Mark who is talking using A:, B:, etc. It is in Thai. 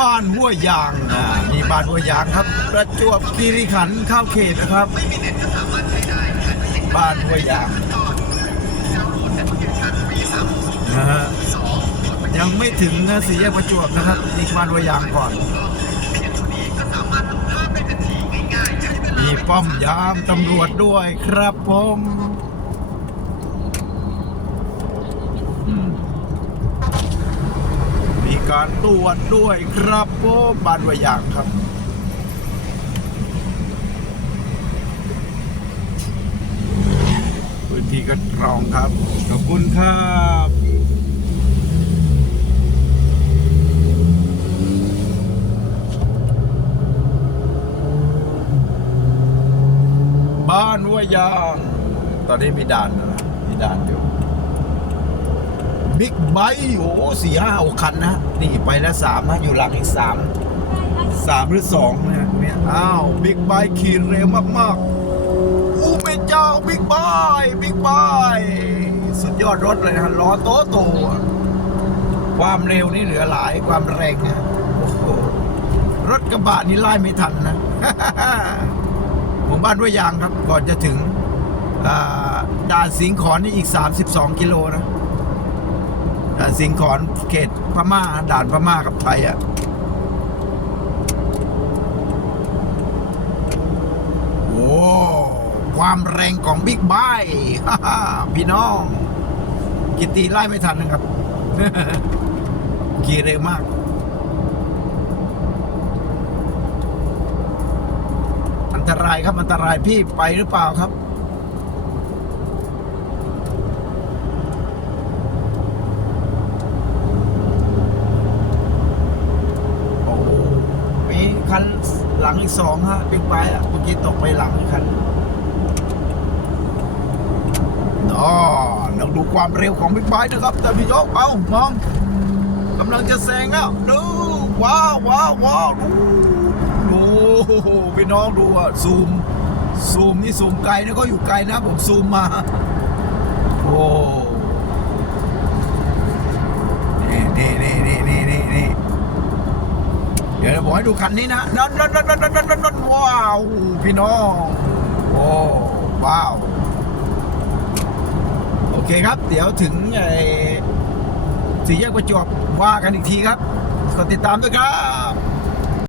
A: บ้านห้วยยางอ่านี่บ้านห้วยยางครับ ประจวบคีรีขันธ์เข้าเขตนะครับ บ้านห้วยยางนะฮะยังไม่ถึงนะสี่แยกประจวบนะครับนี่บ้านห้วยยางก่อนมีป้อมยามตำรวจด้วยครับผมอืมมี การตรวจด้วยครับผมบ้านวายางครับพื้นที่กันกรองครับ ขอบคุณครับบ้านวยยาง ตอนนี้มีด่านนะมีด่านอยู่ บิ๊กไบค์โอ้สี่ห้าหกคันนะนี่ไปแล้วสามนะอยู่หลังอีกสามสามหรือสองเนี่ยเนี่ยอ้าวบิ๊กไบค์ขี่เร็วมากๆอู้เป็นเจ้าบิ๊กไบค์บิ๊กไบค์สุดยอดรถเลยนะล้อโตโตๆความเร็วนี่เหลือหลายความแรงนี่ยโอ้โหรถกระบะนี่ไล่ไม่ทันนะหมู่บ้านห้วยางครับก่อนจะถึงด่านสิงขอนนี่อีก 32 กิโลนะ สิงขอนเขตพม่าด่านพม่ากับไทยอะโอ้ความแรงของบิ๊กไบค์พี่น้อง กิตติไล่ไม่ทันนะครับขี่เร็วมาก อันตรายครับอันตรายพี่ไปหรือเปล่าครับ โอ้โหมี คันหลังอีกสองฮะบิ๊กไบค์อะเมื่อกี้ตกไปหลังอีกคันอ๋อลองดูความเร็วของบิ๊กไบค์นะครับท่านผู้ชมเอามองกำลังจะแซงแล้วดูว้าวว้าวว้าวดูโอ้โหพี่น้องดูอะซูมซูมนี่ซูมไกลนะก็อยู่ไกลนะผมซูมมา โอ้นี่นี่นี่นี่นี่นี่นี่ เดี๋ยวผม ให้ดูคันนี้นะนั่นนั่นนั่นนั่นนั่นนั่นว้าว พี่น้อง โอ้ว้าว โอเคครับ เดี๋ยวถึงไอ้สี่แยกประจวบว่ากันอีกทีครับ ก็ติดตามด้วยครับ